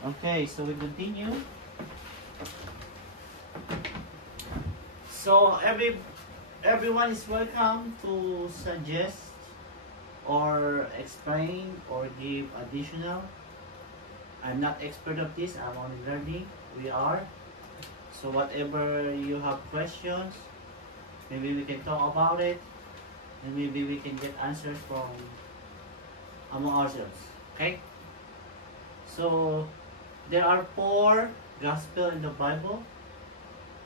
Okay, so we continue. So everyone is welcome to suggest or explain or give additional. I'm not expert of this, I'm only learning. We are. So whatever you have questions, maybe we can talk about it, and maybe we can get answers from among ourselves. Okay? So there are 4 gospel in the Bible.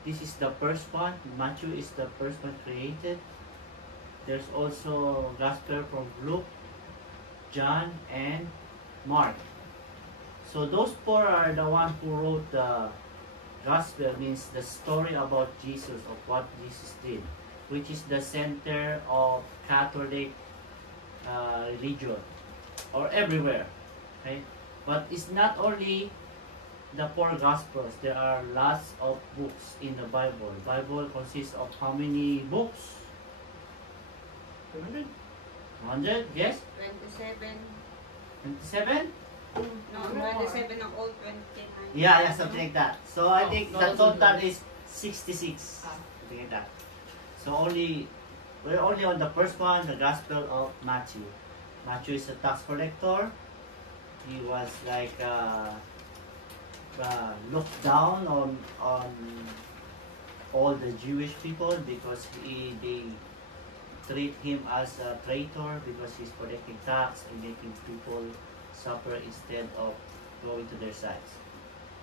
This is the first one. Matthew is the first one created. There's also gospel from Luke, John, and Mark. So those 4 are the one who wrote the gospel, means the story about Jesus, of what Jesus did, which is the center of Catholic religion, or everywhere. Okay, but it's not only the 4 gospels. There are lots of books in the Bible. Bible consists of how many books? 100? 100? Yes? 27. 27? No, 27 ng old, 29. Yeah, something like that. So I No, think no, the that's total not. is 66. Something like that. So we're only on the first one, the Gospel of Matthew. Matthew is a tax collector. He was like looked down on all the Jewish people because they treat him as a traitor because he's collecting tax and making people suffer instead of going to their sides.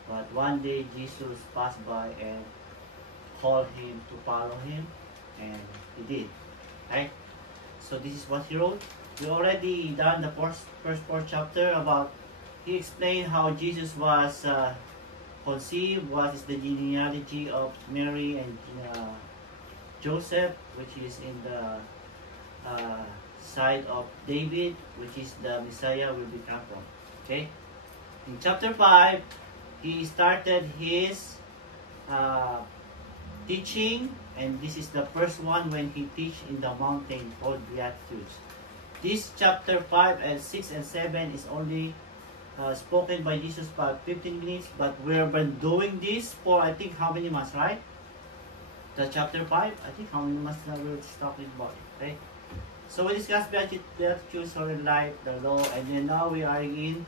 But one day Jesus passed by and called him to follow him, and he did. Right? So this is what he wrote. We already done the first 4 chapter about. He explained how Jesus was conceived, what is the genealogy of Mary and Joseph, which is in the side of David, which is the Messiah will become from. Okay? In chapter 5, he started his teaching, and this is the first one when he teach in the mountain called Beatitudes. This chapter 5 and 6 and 7 is only spoken by Jesus for 15 minutes, but we've been doing this for I think how many months, right? The chapter 5, I think how many months now we're talking about it, right? So we discussed Beatitudes or life, the law, and then now we are in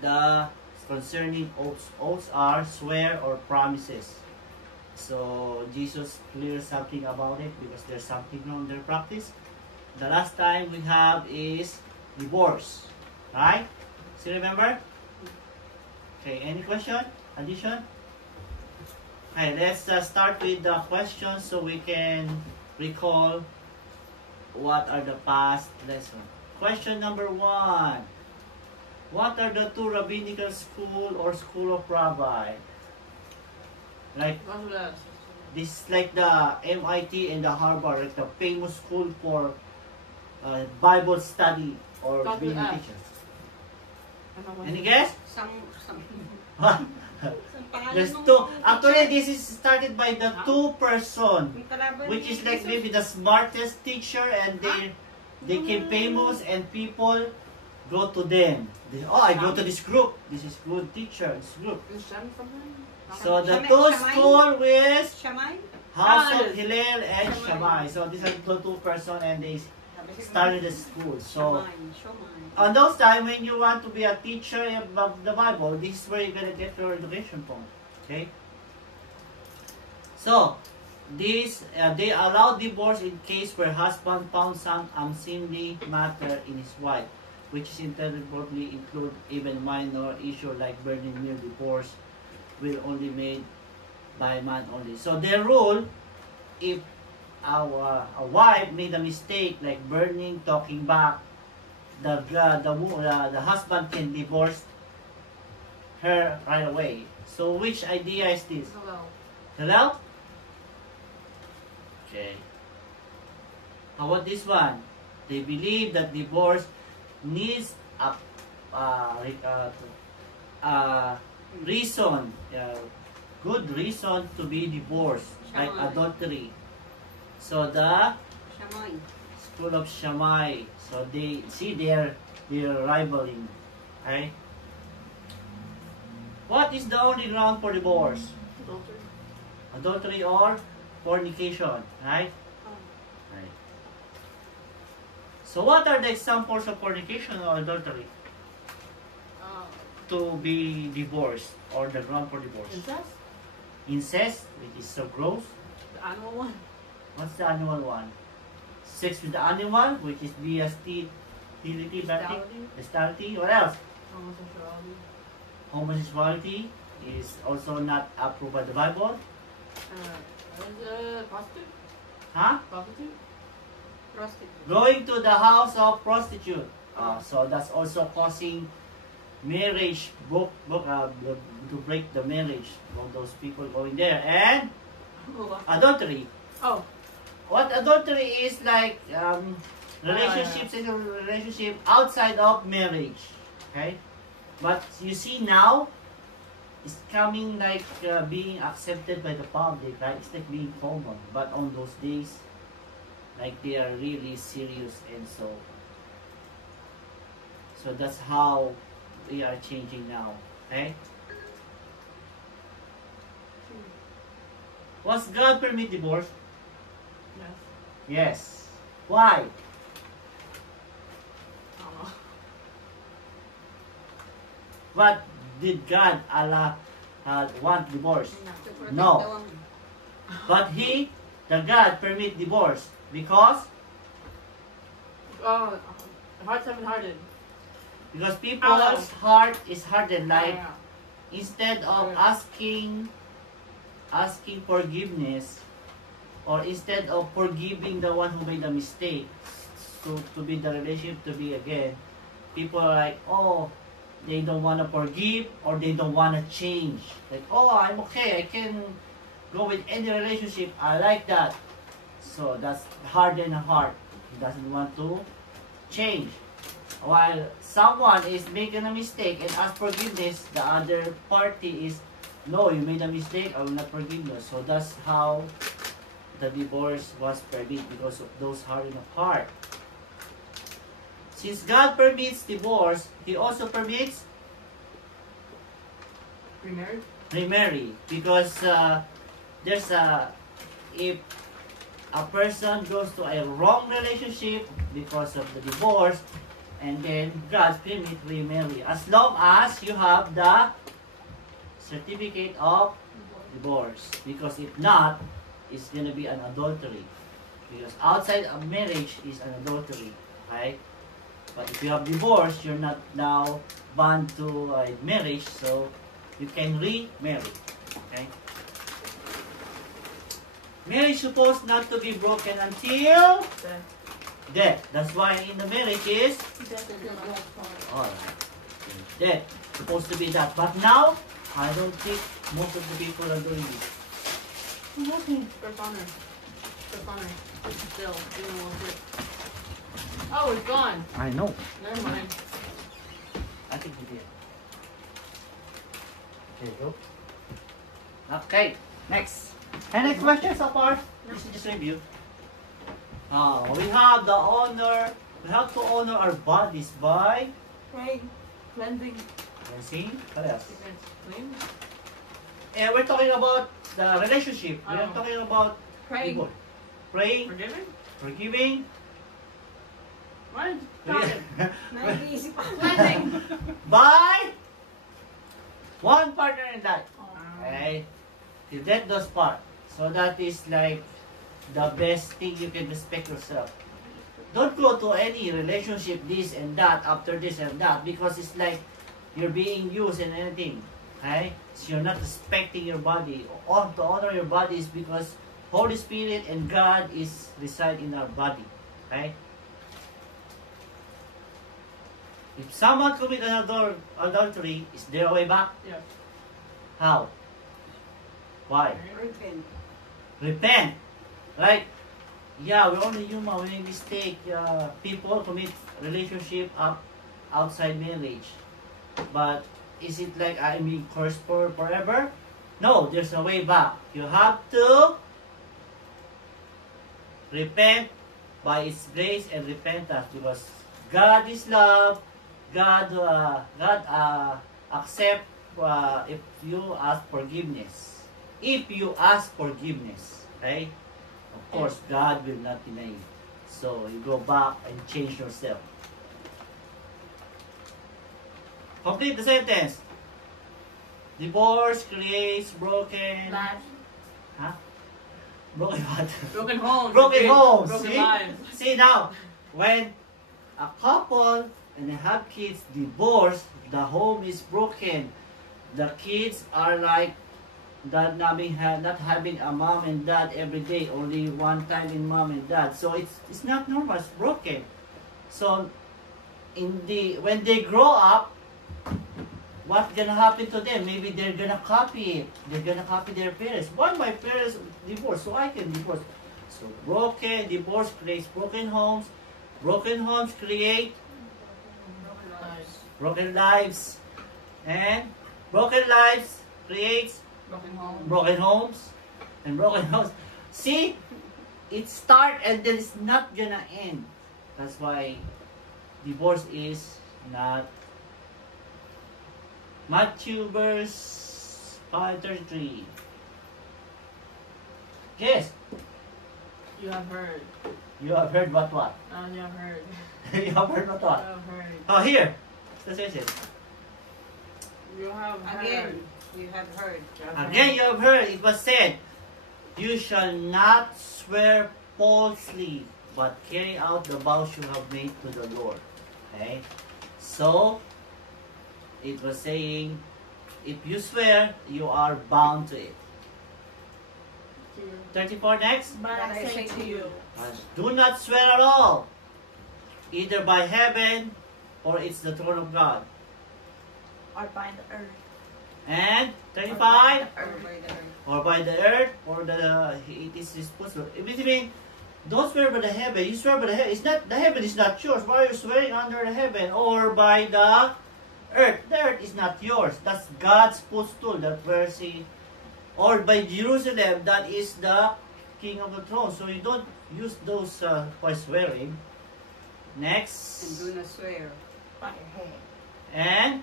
the concerning oaths. Oaths are swear or promises. So Jesus clears something about it because there's something wrong in their practice. The last time we have is divorce, right? Still remember? Okay, any question? Addition? Okay, let's start with the questions so we can recall what are the past lessons. Question number 1. What are the 2 rabbinical school or school of rabbi? Like this is like the MIT and the Harvard, like the famous school for Bible study or being a teacher. Any guess? Some What? pangalan There's nung 2. Actually, teacher. this is started by the 2 person, Yung kalaban which ni is like Jesus. maybe the smartest teacher, and they became famous, and people go to them. Oh, I go to this group. This is good teacher. This group. So the 2 school with Shammai? House of Hillel and Shammai. So these are the 2 person, and they started the school. So Shammai. on those time when you want to be a teacher of the Bible, this is where you're gonna get your education from. Okay. So this they allow divorce in case where husband found some unseemly matter in his wife, which is intended broadly include even minor issue like burning meal. Divorce will only made by man only. So the rule, if a wife made a mistake like burning, talking back, the husband can divorce her right away. So which idea is this? Hello? Okay. How about this one? They believe that divorce needs a reason, good reason to be divorced, like Shammai. adultery. So the Shammai. school of Shammai. So they see they're rivaling, right? What is the only ground for divorce? Adultery. Adultery or fornication, right? Oh. Right. So what are the examples of fornication or adultery to be divorced or the ground for divorce? Incest. Incest, which is so gross. The animal one. What's the animal one? Sex with the animal, which is bestiality, bestiality. What else? Homosexuality. Homosexuality is also not approved by the Bible. Prostitute. Huh? Prostitute. Prostitute. Going to the house of prostitute. So that's also causing marriage, to break the marriage of those people going there. And adultery. Oh. What adultery is like relationships in a relationship outside of marriage. Okay? But you see now, it's coming like being accepted by the public, right? It's like being common. But on those days, like they are really serious, and so that's how we are changing now. Okay? Was God permit divorce? Yes. Yes. Why? I don't know. What did God want divorce? To protect No. the woman. But the God permit divorce because Hearts have been hardened. people's heart is hardened. Like Yeah. instead of asking forgiveness, or instead of forgiving the one who made a mistake, to be the relationship to be again, people are like, oh, they don't want to forgive, or they don't want to change. Like, oh, I'm okay, I can go with any relationship, I like that. So that's hardened heart. He doesn't want to change. While someone is making a mistake and ask forgiveness, the other party is, no, you made a mistake, I will not forgive you. So that's how the divorce was permitted, because of those hardened of heart. Since God permits divorce, He also permits Remarried. remarry, because if a person goes to a wrong relationship because of the divorce, and then God permit remarry, as long as you have the certificate of divorce. Because if not, it's gonna be an adultery, because outside of marriage is an adultery, right? But if you have divorce, you're not now bound to a marriage, so you can remarry. Okay? Marriage supposed not to be broken until death. That's why in the marriage is alright. Death. Supposed to be that. But now, I don't think most of the people are doing it. Okay. First honor. First honor. Still, even more good. Oh, it's gone. I know. Never mind. I think we did. There you go. Okay, next. Any questions so far? This is just review. We have the honor. We have to honor our bodies by Praying. Cleansing. see. What else? Clean. And we're talking about the relationship. We're not Oh. talking about Praying. divorce. Praying, Forgiving. forgiving. What? Naiisip ako. Cleansing. By one partner in that. Oh. Okay? You get those part. So that is like the best thing you can respect yourself. Don't go to any relationship this and that after this and that, because it's like you're being used in anything. Okay? So you're not respecting your body. To honor your body is because Holy Spirit and God is reside in our body. Okay? If someone commit an adultery, is there a way back? Yes. How? Why? Repent. Repent. Like, yeah, we're only human, we make mistake. People commit relationship outside marriage. But is it like I'm being cursed for forever? No, there's a way back. You have to repent by His grace and repentance, because God is love. God accept ask forgiveness, if you ask forgiveness, okay, of course God will not deny you. So you go back and change yourself. Complete the sentence. Divorce creates broken. Lives. Huh? Broken what? Broken homes. Broken homes. Broken See? lives. See now, when a couple and they have kids divorce, the home is broken. The kids are like not having a mom and dad every day, only one time in mom and dad. So it's not normal, it's broken. So when they grow up, what's gonna happen to them? Maybe they're gonna copy it. They're gonna copy their parents. Why my parents divorced? So I can divorce. So divorce creates broken homes. Broken homes create broken lives. And broken lives creates Broken homes. broken homes. And broken homes. See? It starts and then it's not gonna end. That's why divorce is not. Matthew verse 5:33. Yes, You have heard. you have heard what? You have heard. You have heard what? You have heard. Oh, here. Let's say it. You have heard. Again, you have heard. Again, you have heard. It was said, "You shall not swear falsely, but carry out the vows you have made to the Lord." Okay. So it was saying, if you swear, you are bound to it. 34 next. But I say to you. Do not swear at all, either by heaven or it's the throne of God. Or by the earth. And 35, Or by the earth. or by the earth, or it is disposable. It means, don't swear by the heaven. You swear by the heaven. It's not, the heaven is not yours. Why are you swearing under the heaven? Or by the earth. The earth is not yours. That's God's footstool. That where or by Jerusalem. That is the king of the throne. So you don't use those by swearing. Next. And do not swear. By your head. And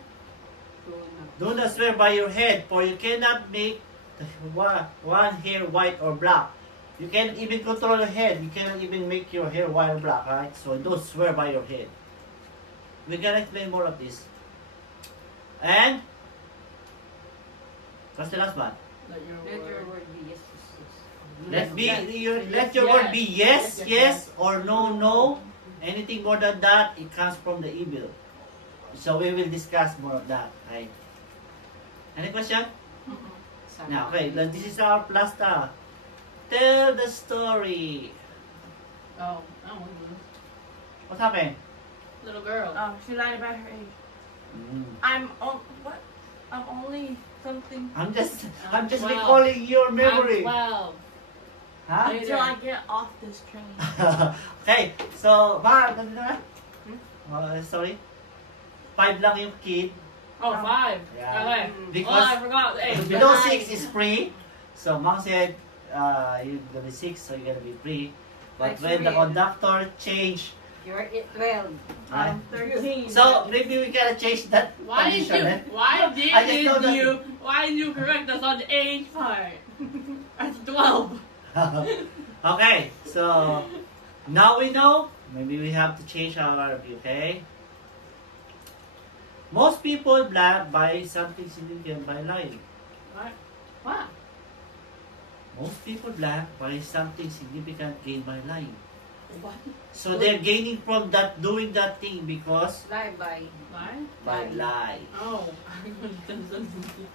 Do do not swear by your head, for you cannot make one hair white or black. You can't even control your head. You cannot even make your hair white or black, right? So don't swear by your head. We're gonna explain more of this. And what's the last one? Let your Let your word. word be yes, Let your word be yes, yes, or no, no. Anything more than that, it comes from the evil. So we will discuss more of that, right? Any question? yes. Now, okay, this is our plasta. Tell the story. Oh, I don't want to. What happened? Little girl. Oh, she lied about her age. I'm only something I'm just Wow. recalling your memory. Wow. Huh? until I get off this train. Okay, so, sorry. 5 lang yung kid. Oh, 5. Yeah. Okay. Because I forgot. Hey, below nine. 6 is free. So, mom said, you're gonna be 6, so you're gonna be free. But when the Actually, conductor changed, You're at 12. right? 13. So, maybe we gotta change that Why did condition, you? eh? Why I just know that- did you? Why did you correct us on the age part? That's 12. Okay, so now we know. Maybe we have to change our view, okay? Most people buy something significant by lying. What? What? Most people buy something significant gain by lying. What? So they're gaining from doing that thing because Lie by. Lie? by lie. Oh.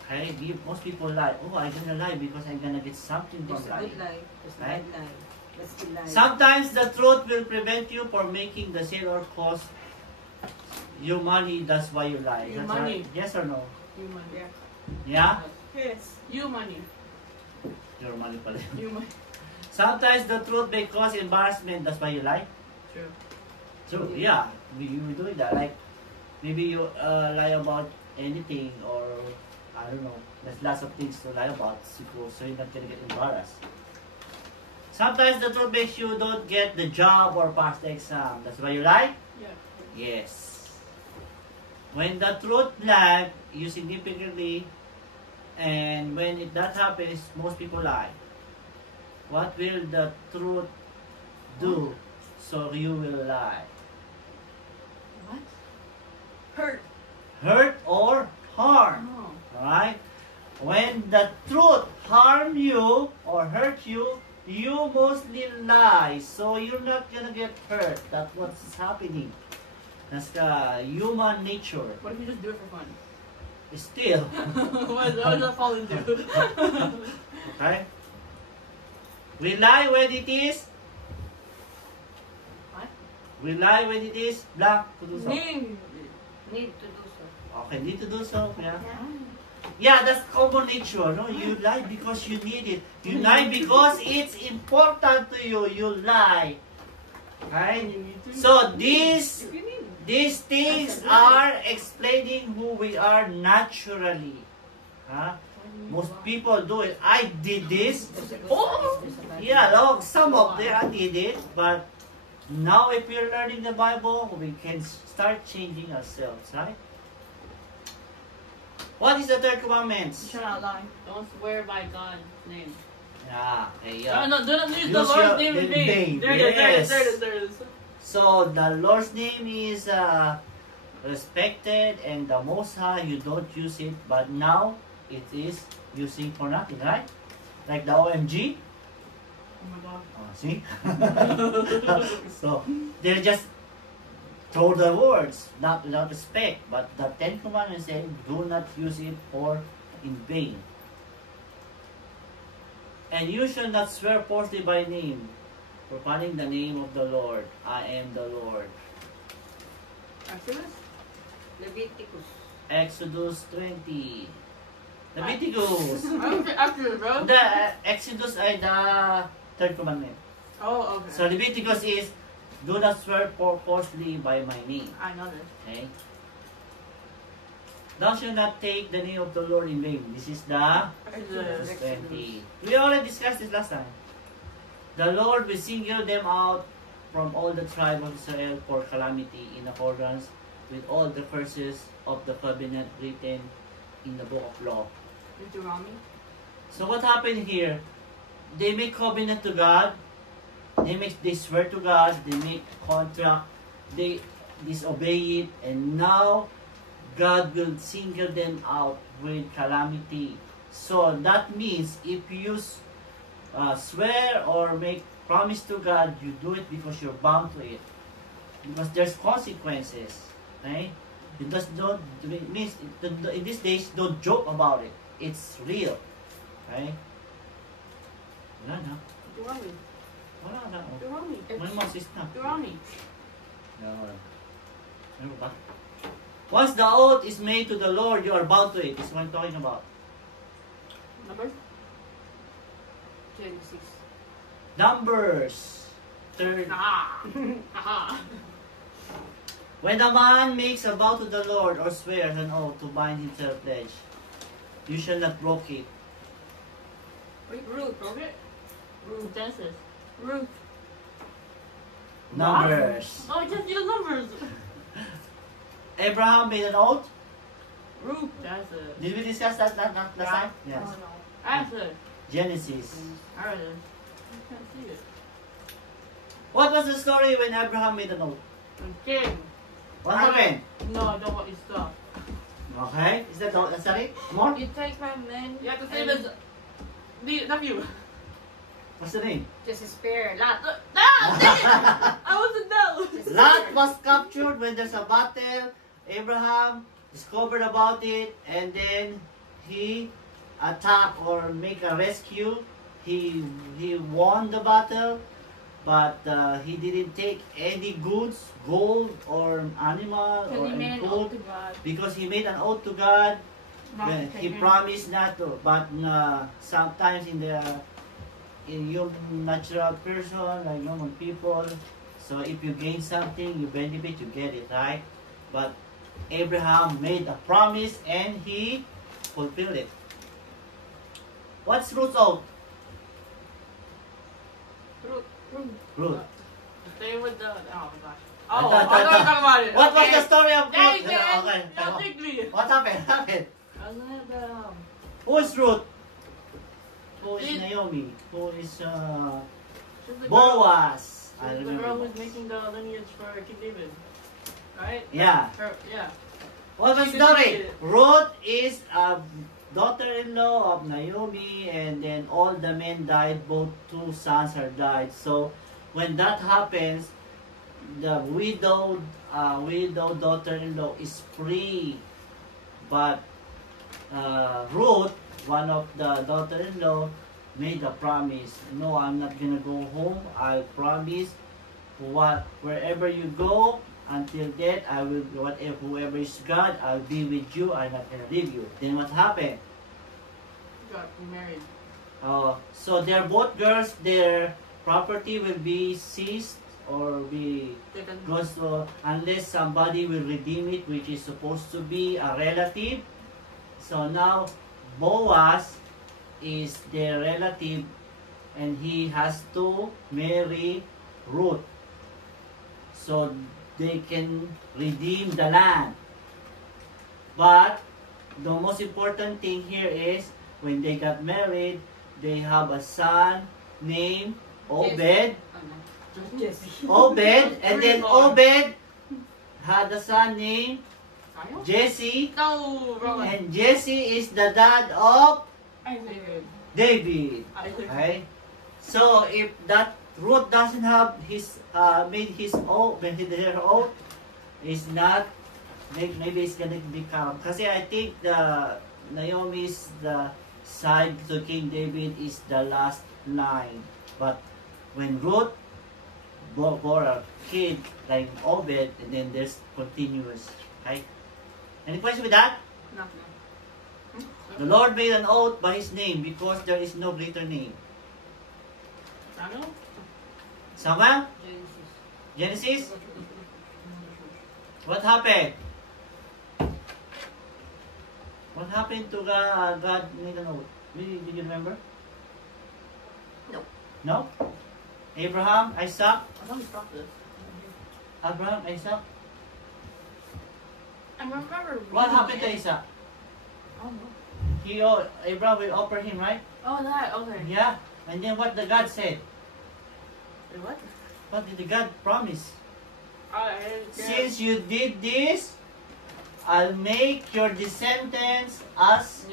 Okay, most people lie. Oh, I'm gonna lie because I'm gonna get something from That's a good lying. lie. That's a Right? bad lie. That's the lie. Sometimes the truth will prevent you from making the sale or cost you money. That's why you lie. You That's money. right. Yes or no? You money. Yeah? Yes. You money. Your money pala. You money. Sometimes the truth may cause embarrassment. That's why you lie. True. True. Yeah. You doing that. Like maybe you lie about anything or I don't know. There's lots of things to lie about so you're not gonna get embarrassed. Sometimes the truth makes you don't get the job or pass the exam. That's why you lie. Yeah. Yes. When the truth lag, you significantly, and when that happens, most people lie. What will the truth do? So you will lie. What? Hurt. Hurt or harm. Oh. Alright? When the truth harm you or hurt you, you mostly lie. So you're not gonna get hurt. That's what's happening. That's the human nature. What if you just do it for fun? Still. What does that fall into? Okay? We lie when it is. What? We lie when it is black to do so. Need. Need to do so. Okay, need to do so. Yeah. Yeah. Yeah, that's common nature. No, you lie because you need it. You lie because it's important to you. You lie. Right? So these If you need. these things are explaining who we are naturally. Huh? Most people do it. I did this. Oh! Yeah, look, some of them I did it, but now if we're learning the Bible, we can start changing ourselves, right? What is the third commandment? You shall not lie. Don't swear by God's name. Yeah, okay, No, yeah. no, do not use Use the Lord's your- name in in vain. vain, There it is, there it is, yes. there it is, there it is. So the Lord's name is respected, and the Most High you don't use it, but now it is using for nothing, right? Like the OMG. Oh my God. Oh, see? So they just throw the words, not without respect. But the Ten Commandments say, do not use it for in vain. And you shall not swear falsely by name, profaning the name of the Lord. I am the Lord. Exodus? Leviticus. Exodus 20. Leviticus. I don't say Exodus, bro. The Exodus ay the third commandment. Oh, okay. So Leviticus is, do not swear falsely by my name. I know this. Okay? Thou shalt not take the name of the Lord in vain. This is the Exodus. Exodus 20. We already discussed this last time. The Lord will single them out from all the tribe of Israel for calamity in accordance with all the curses of the covenant written in the book of law. Deuteronomy? So what happened here? They make covenant to God. They swear to God. They make contract. They disobey it, and now God will single them out with calamity. So that means if you swear or make promise to God, you do it because you're bound to it. Because there's consequences. Okay? It does not it means in these days don't joke about it. It's real. Okay? Wala na. Deuteronomy. Wala na. Deuteronomy. May masis na. Deuteronomy. Yun. Ano ba? Once the oath is made to the Lord, you are bound to it. This is what I'm talking about. Numbers? 26. Numbers. Third. Ah! Aha! When a man makes a vow to the Lord or swears an oath to bind himself pledge, you shall not break it. Ruth, broke it? Ruth. Genesis. Ruth. Numbers. Oh, just use numbers. Abraham made an oath. Ruth. Genesis. Did we discuss that last time? Yes. Oh, no. Answer. Genesis. I read it. I can't see it. What was the story when Abraham made an oath? Okay. What happened? No, I don't want your stuff. Okay. Is that all? That's it? More? You take my name. You have to say this. The nephew. What's the name? Just spare. Lot. Ah! Dang it! I wasn't know. Just Lot spare. was captured when there's a battle. Abraham discovered about it, and then he attacked or make a rescue. He won the battle, but he didn't take any goods, gold or animal Can or you any make an gold oath to God? because he made an oath to God. Not Well, he taken. promised not to, but sometimes in your natural person, like human people, so if you gain something, you benefit, you get it, right? But Abraham made a promise and he fulfilled it. What's Ruth's oath? Ruth. Ruth. Stay with the. Oh my gosh. Oh, I thought- I thought you were talking about it. What was Okay. the story of Ruth? David, Okay. technically. What happened? What happened? I was gonna have the, Who is Ruth? Who is She- Naomi? Who is she's the girl, Boaz? I she's the remember. girl who's making the lineage for King David. Right? Yeah. Yeah. What was the She story? did it. Ruth is a daughter-in-law of Naomi, and then all the men died. Both two sons are died. So when that happens, the widowed daughter-in-law is free, but Ruth, one of the daughter-in-law, made a promise. No, I'm not gonna go home. I promise, wherever you go, until death, I will. Whatever, whoever is God, I'll be with you. I'm not gonna leave you. Then what happened? Got remarried. So they're both girls. Their property will be seized or be Taken. goes to, unless somebody will redeem it, which is supposed to be a relative. So now Boaz is their relative, and he has to marry Ruth, so they can redeem the land. But the most important thing here is when they got married, they have a son named Obed. Jesse. Obed, and then Freeborn. Obed had a son named Samuel? Jesse, No, wrong one. and Jesse is the dad of David. David. Isaac. Okay? So if that Ruth doesn't have his made his oath, when he did her oath, is not, maybe it's gonna become. Kasi I think the Naomi's the side to King David is the last line, but when Ruth bore a kid like Obed, and then there's continuous. Okay? Any question with that? No. The Lord made an oath by His name because there is no greater name. Samuel? Samuel? Genesis. Genesis? What happened? What happened to God made an oath? Did you remember? No. No? Abraham, Isaac? I thought we stopped this. Abraham, Isaac? I remember. What reading happened to it. Isaac? Oh no. Abraham will offer him, right? Oh, that. Okay. Yeah. And then what the God said? Wait, what? What did the God promise? I Since you did this, I'll make your descendants as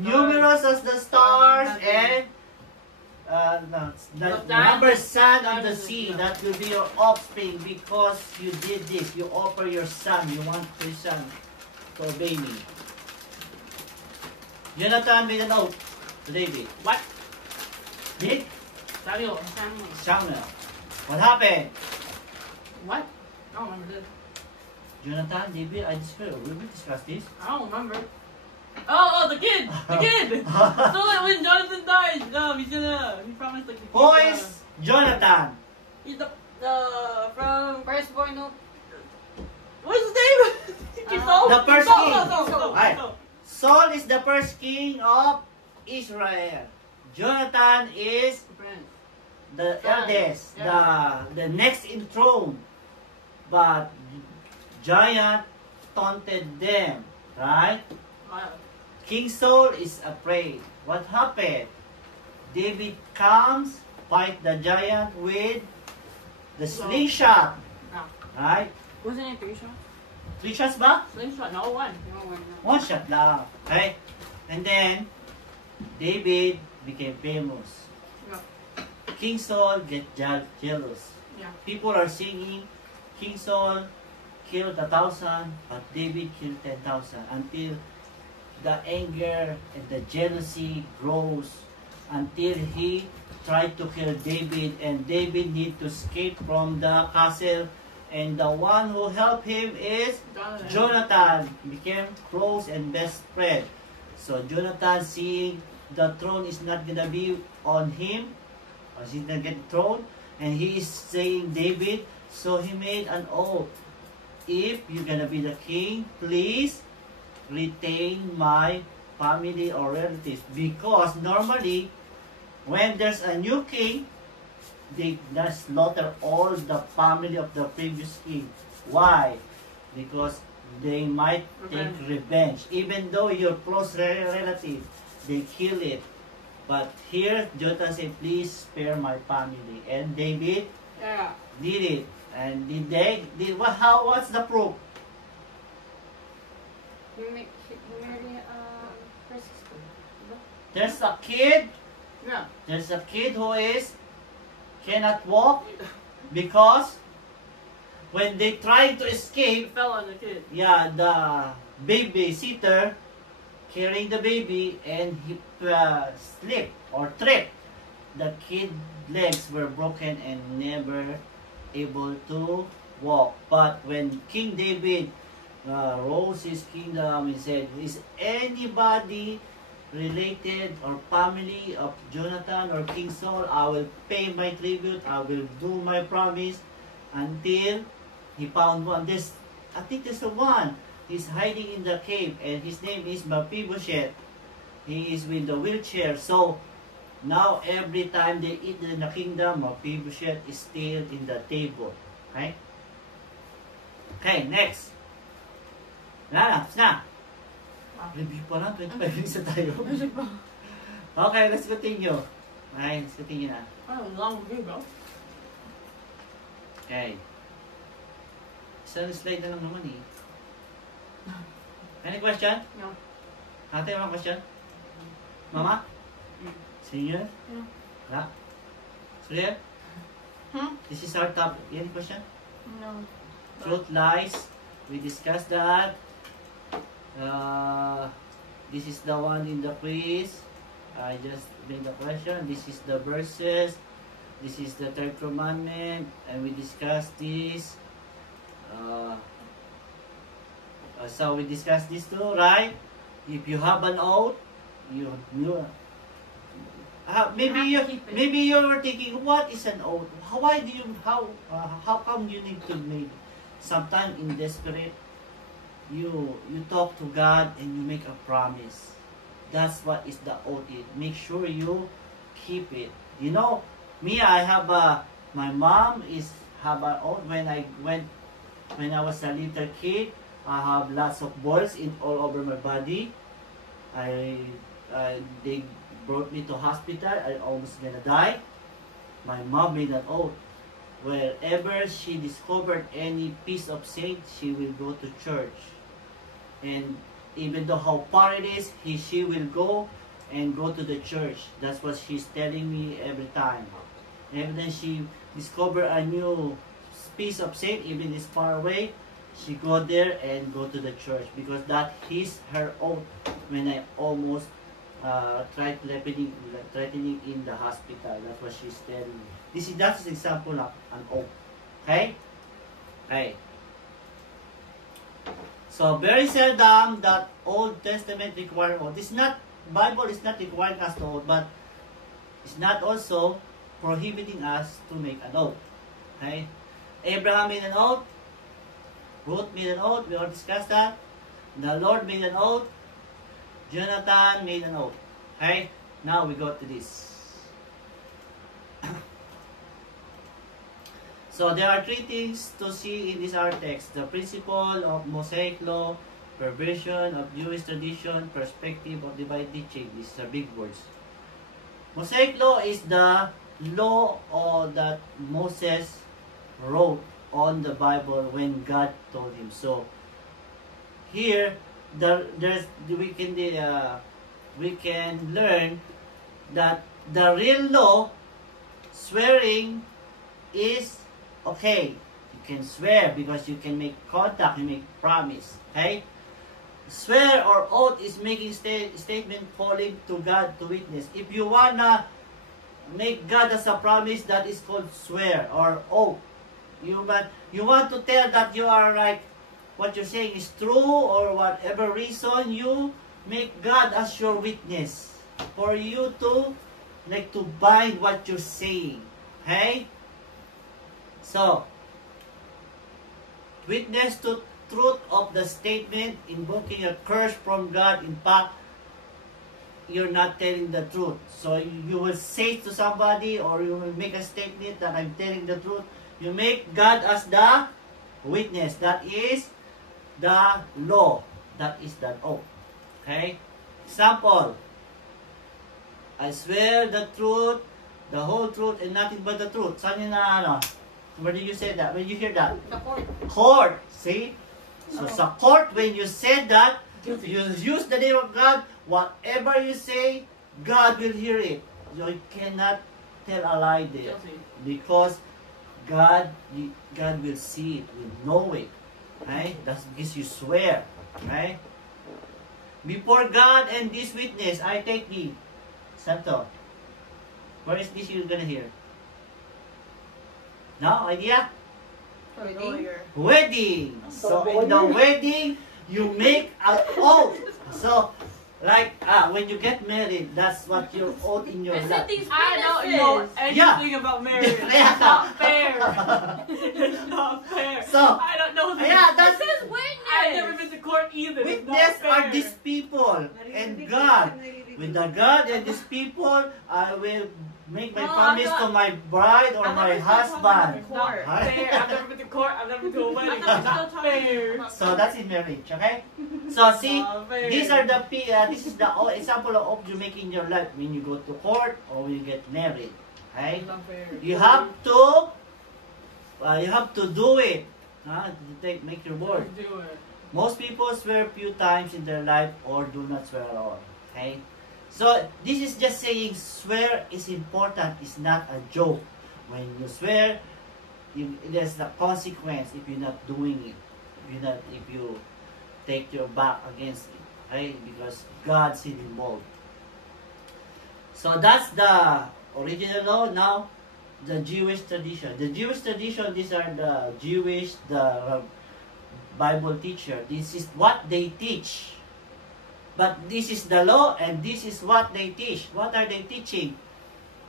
numerous as the stars and the number sand on the sea. That will be your offspring because you did this. You offer your son. You want your son to obey me. Jonathan made an oath to David. What? Did Samuel. Samuel. What happened? What? I don't remember this. Jonathan, David, we discussed this. I don't remember. Oh, the kid! The kid! So like when Jonathan died, he promised like the kid. Who is Jonathan? He's the from Firstborn of what's his name? King Saul? The first Saul, king. Saul, Saul, Alright. Saul. Saul is the first king of Israel. Jonathan is the Son. eldest, Yeah. the next in throne. But giant taunted them, right? King Saul is afraid. What happened? David comes, fight the giant with the slingshot, No. right? Wasn't it 3 shots? 3 shots ba? Slingshot, no one. no one. 1 shot lang, okay? And then David became famous. Yeah. King Saul get jealous. Yeah. People are singing, King Saul killed 1,000, but David killed 10,000, until the anger and the jealousy grows until he tried to kill David, and David need to escape from the castle, and the one who helped him is Jonathan, became close and best friend. So Jonathan, seeing the throne is not gonna be on him, or he's gonna get the throne, and he is saying David, so he made an oath. If you're gonna be the king, please retain my family or relatives, because normally when there's a new king, they slaughter all the family of the previous king. Why? Because they might take revenge. Even though your close relative, they kill it. But here, Jonathan said, please spare my family. And David did it. And did they? What's the proof? There's a kid. Yeah. There's a kid who cannot walk because when they try to He escape, fell on the kid. yeah, the babysitter carrying the baby and he slipped or tripped. The kid's legs were broken and never able to walk. But when King David rose his kingdom, he said, is anybody related or family of Jonathan or King Saul? I will pay my tribute. I will do my promise until he found one. I think there's the one. He's hiding in the cave, and his name is Mephibosheth. He is with the wheelchair. So now every time they eat in the kingdom, Mephibosheth is still in the table. Okay? Okay, next. Tapos na. Review pa lang, 25 minutes na tayo. Okay, let's continue. Okay, let's continue na. Long review, bro. Okay. Isang slide na lang naman eh. Any question? No. Ate, may question? Mama? Senior? No. Wala? Surya? This is our topic. Any question? No. Truth, lies. We discussed that. This is the one in the quiz. I just made the question. This is the verses. This is the third commandment. And we discussed this. So we discussed this too, right? If you have an oath, maybe you were thinking, what is an oath? How come you need to make? Sometimes in desperate, you talk to God and you make a promise. That's what is the oath. Make sure you keep it. You know, me, I have my mom have an oath. When I was a little kid, I have lots of balls all over my body. They brought me to hospital. I almost gonna die. My mom made an oath. Wherever she discovered any piece of saint, she will go to church. And even though how far it is, she will go to the church. That's what she's telling me every time. And then she discovered a new piece of saint, even it's far away, she go there and go to the church because that is her oath. When I almost tried threatening in the hospital, that's what she's telling me. That's an example of an oath. Okay? Okay. So very seldom that Old Testament require oath. Bible is not requiring us to oath, but it's not also prohibiting us to make an oath. Okay? Abraham made an oath. Ruth made an oath. We all discussed that. The Lord made an oath. Jonathan made an oath. Okay? Now we go to this. So there are three things to see in this our text. The principle of Mosaic law, perversion of Jewish tradition, perspective of divine teaching. These are big words. Mosaic law is the law that Moses wrote on the Bible when God told him. So here we can learn that the real law, swearing, is okay. You can swear because you can make contact, you make promise. Okay? Swear or oath is making statement calling to God to witness. If you wanna make God as a promise, that is called swear or oath. You want to tell that you are like what you're saying is true, or whatever reason, you make God as your witness for you to bind what you're saying. Okay? So, witness to truth of the statement, invoking a curse from God. In fact, you're not telling the truth. So you will say to somebody, or you will make a statement that I'm telling the truth. You make God as the witness. That is the law. That is the oath. Okay? Example. I swear the truth, the whole truth, and nothing but the truth. Saan yun na ano? Where do you say that? When you hear that? The court. Court. See? So sa court, when you said that, you use the name of God, whatever you say, God will hear it. You cannot tell a lie there. Guilty. Because God will see it, will know it. Okay? That's because you swear. Okay? Before God and this witness, I take thee. Santo. Where is this you're gonna hear? No idea? Lawyer. Wedding. So in the wedding, you make an oath. So, like, when you get married, that's what your oath in your I said life. these I don't know witnesses. anything about marriage. Yeah. It's not fair. It's not fair. So, I don't know this. Yeah, It that's says witness. I've never been to court either. It's not witness fair. are these people and God. With the God and these people, I will make my No, promise I'm not- to my bride or I've my never been to husband. It's not fair. I've never been to court. I've never been to a wedding. It's not fair. So that's in marriage, okay? So see, Not fair. these are the this is the example of oath you make in your life when you go to court or when you get married. Okay? It's not fair. You have to do it. Make your word. Do it. Most people swear a few times in their life or do not swear at all. Okay? So this is just saying swear is important. It's not a joke. When you swear, there's the consequence if you're not doing it. If you take your back against it. Okay? Because God's involved. So that's the original law. Now, the Jewish tradition. The Jewish tradition, these are the Jewish, the Bible teacher. This is what they teach. But this is the law and this is what they teach. What are they teaching?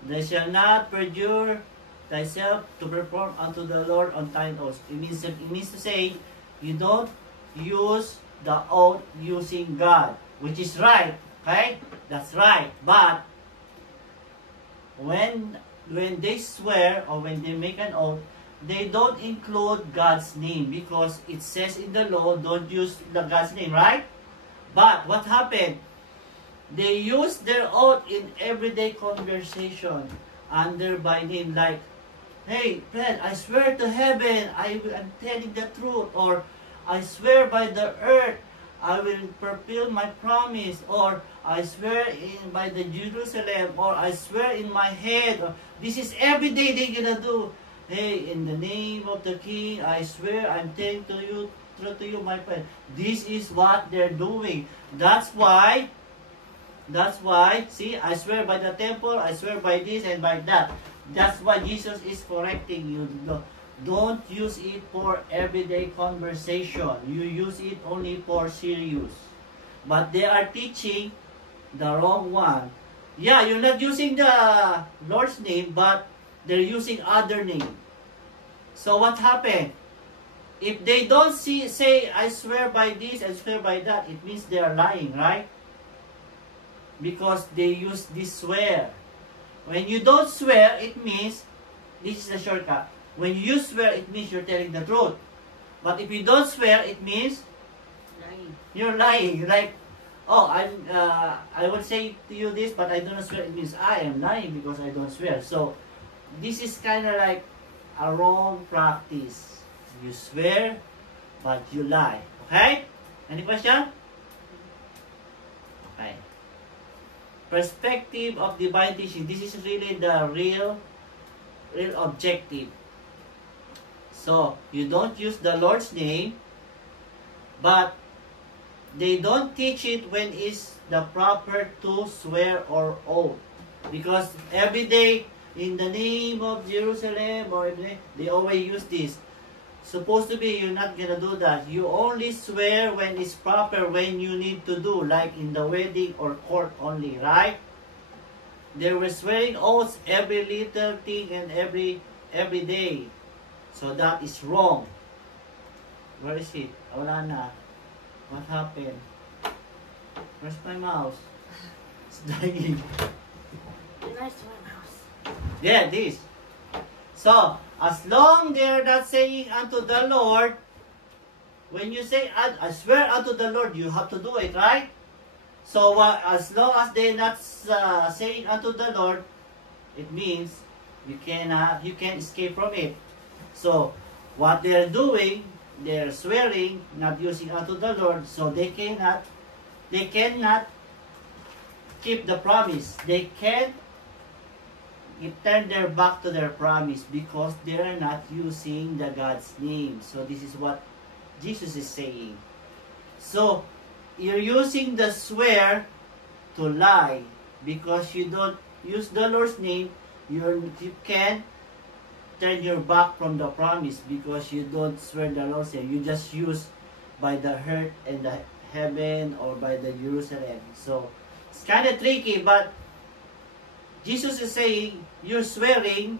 They shall not perjure thyself to perform unto the Lord untimely oaths. It means to say, you don't use the oath using God, which is right. Okay? That's right. But when they swear or when they make an oath, they don't include God's name because it says in the law, don't use the God's name, right? But what happened? They use their oath in everyday conversation under by name, like, hey, friend, I swear to heaven, I'm telling the truth, or I swear by the earth, I will fulfill my promise, or I swear by the Jerusalem, or I swear in my head. This is every day they're gonna do. Hey, in the name of the King, I swear, I'm telling to you, truth to you, my friend. This is what they're doing. That's why, see, I swear by the temple, I swear by this and by that. That's why Jesus is correcting you. Don't use it for everyday conversation. You use it only for serious. But they are teaching the wrong one. Yeah, you're not using the Lord's name, but they're using other name. So what happened? If they don't say, I swear by this, I swear by that, it means they are lying, right? Because they use this swear. When you don't swear, it means, this is the shortcut. When you swear, it means you're telling the truth. But if you don't swear, it means you're lying. Like, oh, I will say to you this, but I don't swear. It means I am lying because I don't swear. So, this is kind of like a wrong practice. You swear, but you lie. Okay? Any question? Okay. Perspective of divine teaching. This is really the real objective. So, you don't use the Lord's name, but they don't teach it when it's the proper to swear or oath. Because every day, in the name of Jerusalem, or they always use this. Supposed to be, you're not gonna do that. You only swear when it's proper, when you need to do, like in the wedding or court only, right? They were swearing oaths every little thing and every day. So that is wrong. Where is it? Wala na. What happened? Where's my mouse? dying. Be nice to my mouse. Yeah, this. So, as long they're not saying unto the Lord, when you say, I swear unto the Lord, you have to do it, right? So, as long as they're not saying unto the Lord, it means you can't escape from it. So, what they're doing, they're swearing, not using unto the Lord, so they cannot keep the promise. They can't turn their back to their promise because they are not using the God's name. So this is what Jesus is saying. So you're using the swear to lie because you don't use the Lord's name. You can't turn your back from the promise because you don't swear the Lord's name. You just use by the earth and the heaven or by the Jerusalem. So it's kind of tricky, but Jesus is saying you're swearing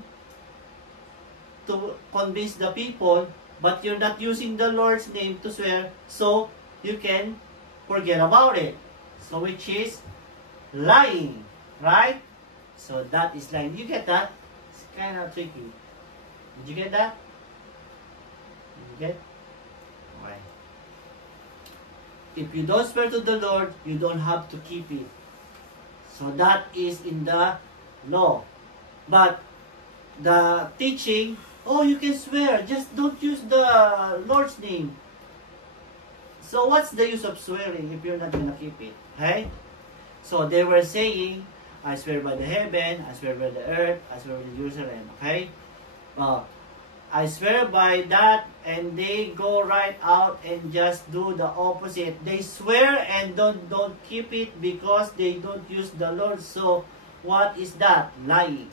to convince the people, but you're not using the Lord's name to swear, so you can forget about it. So which is lying, right? So that is lying. You get that? It's kind of tricky. Did you get that? Did you get? Why? If you don't swear to the Lord, you don't have to keep it. So that is in the law. But the teaching, oh, you can swear, just don't use the Lord's name. So what's the use of swearing if you're not going to keep it? Right? So they were saying, I swear by the heaven, I swear by the earth, I swear by Jerusalem. Okay? I swear by that, and they go right out and just do the opposite. They swear and don't keep it because they don't use the Lord. So what is that? Lying.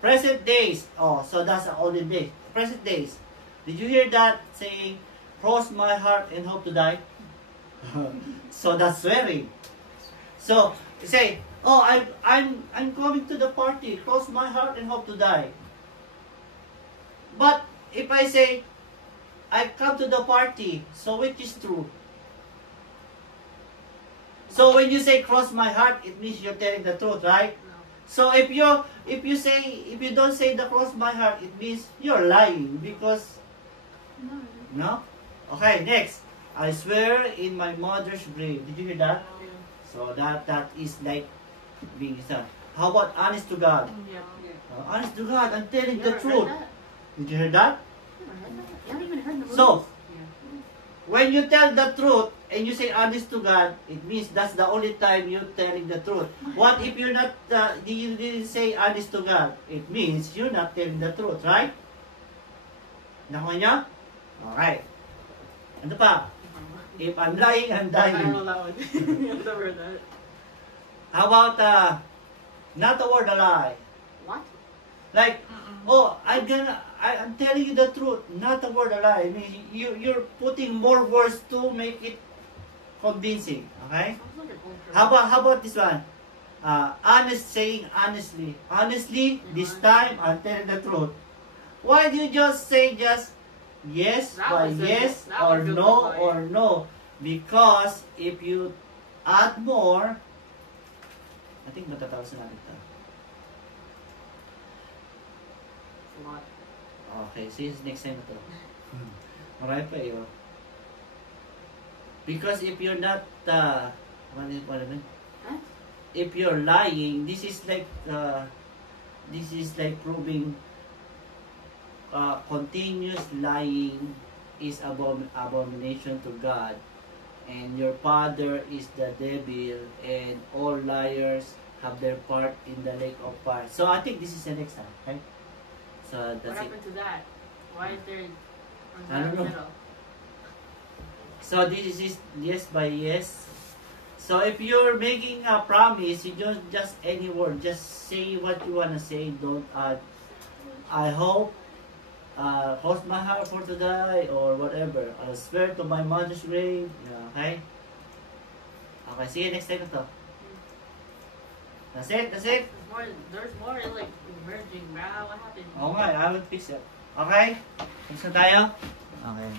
Present days. Oh, so that's the olden days. Present days. Did you hear that saying, cross my heart and hope to die? So that's swearing. So say, oh, I'm coming to the party. Cross my heart and hope to die. But if I say, I come to the party, so which is true? So when you say cross my heart, it means you're telling the truth, right? No. So if you don't say the cross my heart, it means you're lying because no? Okay, next. I swear in my mother's grave. Did you hear that? So that is like being done. How about honest to God? Yeah. Honest to God, I'm telling You the ever truth. heard that? Did you hear that? You ever heard that? You haven't even heard the movie. So, Yeah. when you tell the truth and you say honest to God, it means that's the only time you're telling the truth. What if you're not, you didn't say honest to God? It means you're not telling the truth, right? Nakuha niyo? Alright. Ano pa? If I'm lying, I'm I don't dying. know that one. I've never heard that. How about, not a word a lie? What? Like, oh, I'm telling you the truth, not a word a lie. I mean, you're putting more words to make it convincing. Okay? Sounds like an old How about this one? Honest saying honestly. Honestly, this time I'm telling the truth. Why do you just say yes That by was a- yes that or was a no good or no? Because if you add more, I think matatapos na natin ito. A lot. Okay, see you next time na to. Marami pa iyo. Because if you're not, what naman? Huh? If you're lying, this is like proving continuous lying is abomination to God, and your father is the devil, and all liars have their part in the lake of fire. So I think this is the next time, right? So What that's it. happened to that? Why is there I don't know. middle? So this is yes by yes. So if you're making a promise, you don't just any word, just say what you wanna say. Don't add. I hope, cross my heart for to die or whatever. I swear to my mother's grave. Yeah, okay. Okay. See you next time na to. That's it. That's it. There's more like emerging, bro. What happened? Oo nga, I will fix it. Okay? Tapos na tayo? Okay.